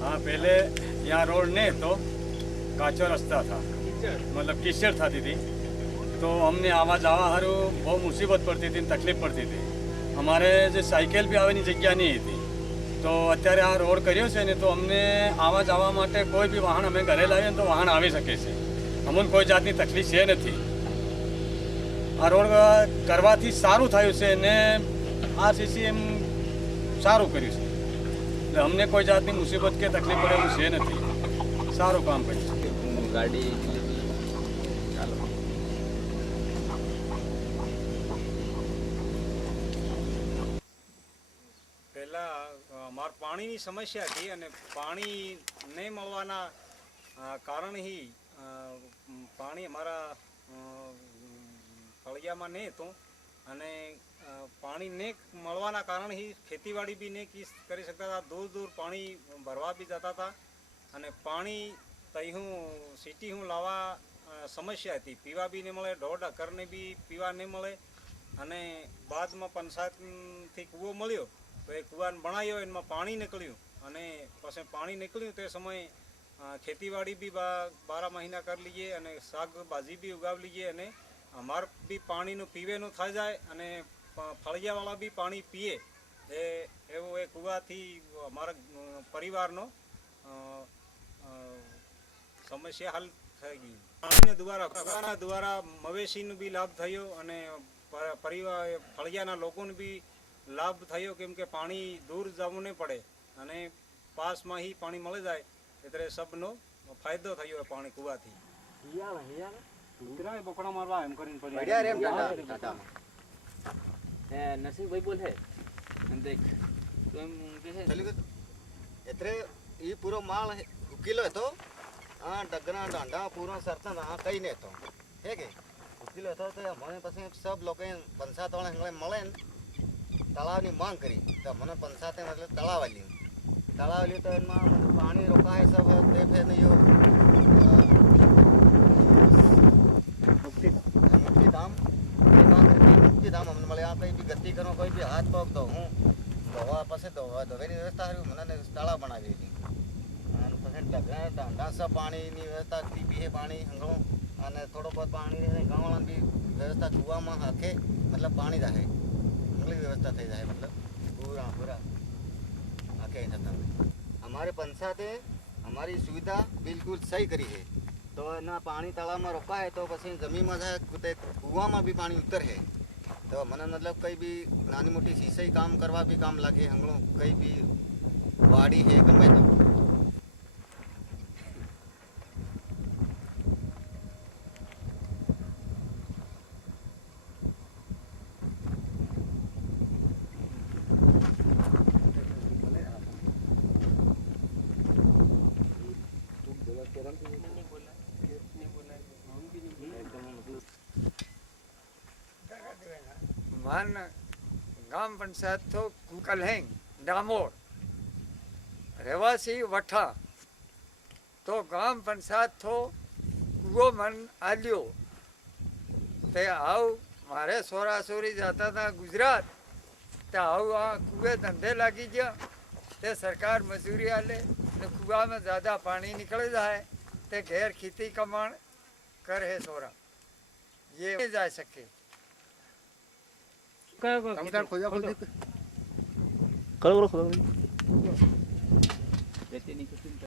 हाँ, पहले यहाँ रोड नहीं तो काचो रास्ता था, मतलब कीचड़ थी थी, तो हमने आवा जावा हारू बहुत मुसीबत पड़ती थी, तकलीफ पड़ती थी। અમારે જે સાયકલ બી આવવાની જગ્યા નહીં હતી, તો અત્યારે આ રોડ કર્યો છે ને, તો અમને આવા જવા માટે કોઈ બી વાહન અમે ઘરે લાવીએ તો વાહન આવી શકે છે, અમને કોઈ જાતની તકલીફ છે નથી। આ રોડ કરવાથી સારું થયું છે ને આ સીસી એમ સારું કર્યું છે, એટલે અમને કોઈ જાતની મુસીબત કે તકલીફ પડે એવું છે નથી, સારું કામ કર્યું છે। ગાડી પહેલાં અમારે પાણીની સમસ્યા હતી અને પાણી નહીં મળવાના કારણથી પાણી અમારા ફળિયામાં નહીં હતું અને પાણી નહીં મળવાના કારણથી ખેતીવાડી બી નહીં કરી શકતા હતા, દૂર દૂર પાણી ભરવા બી જતા હતા અને પાણી તહીં સિટી હું લાવવા સમસ્યા હતી, પીવા બી નહીં મળે, 1.5 એકરને બી પીવા નહીં મળે અને બાદમાં પંચાયતથી કૂવો મળ્યો તો એ કૂવાને બનાવ્યો, એમાં પાણી નીકળ્યું અને પછી પાણી નીકળ્યું તે સમયે ખેતીવાડી બી 12 મહિના કરી લઈએ અને શાકભાજી બી ઉગાવી લઈએ અને અમારે બી પાણીનું પીવેનું થઈ જાય અને ફળિયાવાળા બી પાણી પીએ એવો એ કૂવાથી અમારા પરિવારનો સમસ્યા હલ થઈ ગઈ। પાણીના દ્વારા મવેશીનો બી લાભ થયો અને પરિવાર ફળિયાના લોકોને બી લાભ થયો, કેમ કે પાણી દૂર જવું નહીં પડે અને પાસમાં ही પાણી મળી જાય એટલે સબનો ફાયદો થયો પાણી કૂવાથી। બોકડા મારવા એમ કરીને નરસિંહભાઈ બોલ હે દેખ તો એમ કે છે એટલે એ પૂરો માળ ઉકેલો હતો, આ ડગના દાંડા પૂરો સરતા આ કઈ નહીં હતો હે કે ઉકેલો હતો તો મને પછી સબ લોકો પંચાયતવાળા હંગળે મળે ને તળાવની માંગ કરી તો મને પંચાયતે મતલબ તળાવ આલ્યું તો એમાં પાણી રોકાય સબ તે ફેર મુક્તિધામ અમને મળે, આ કંઈ બી ગતિ કરો, કોઈ બી હાથ પગ તો હું ધોવા પછી ધોવાની વ્યવસ્થા હારી મને તળાવ બનાવી હતી અને પછી ઢાંડા સબ પાણીની વ્યવસ્થા પીએ પાણી હંગળો અને થોડો બહુ પાણી ગામડાની બી વ્યવસ્થા કૂવામાં હાથે મતલબ પાણી રહે હંગલી વ્યવસ્થા થઈ જાય, मतलब पूरा आके जता हमारे पंचायत हमारी सुविधा बिल्कुल सही करी है, तो ना पानी तालाब में रोका है तो પછી જમીનમાં જાય કૂવામાં બી પાણી ઉતર है, તો મને મતલબ કઈ બી નાની મોટી સિંચાઈ કામ કરવા બી કામ લાગે હંગળો કઈ બી વાડી है ગમે તો मान गाम पंचायत थो कलहेंग डामोर રહેવાસી વઠા તો ગામ પંચાયત થો કૂવો મન આલ્યો તે આવ મારે સોરા સોરી જતા હતા ગુજરાત તે આવ આ કૂવે ધંધે લાગી ગયા તે સરકાર મજૂરી આલે ને કૂવામાં ज़्यादा પાણી નીકળે જાય તે ઘેર ખેતી કમાણ કરે સોરા ये जा सके રેતીની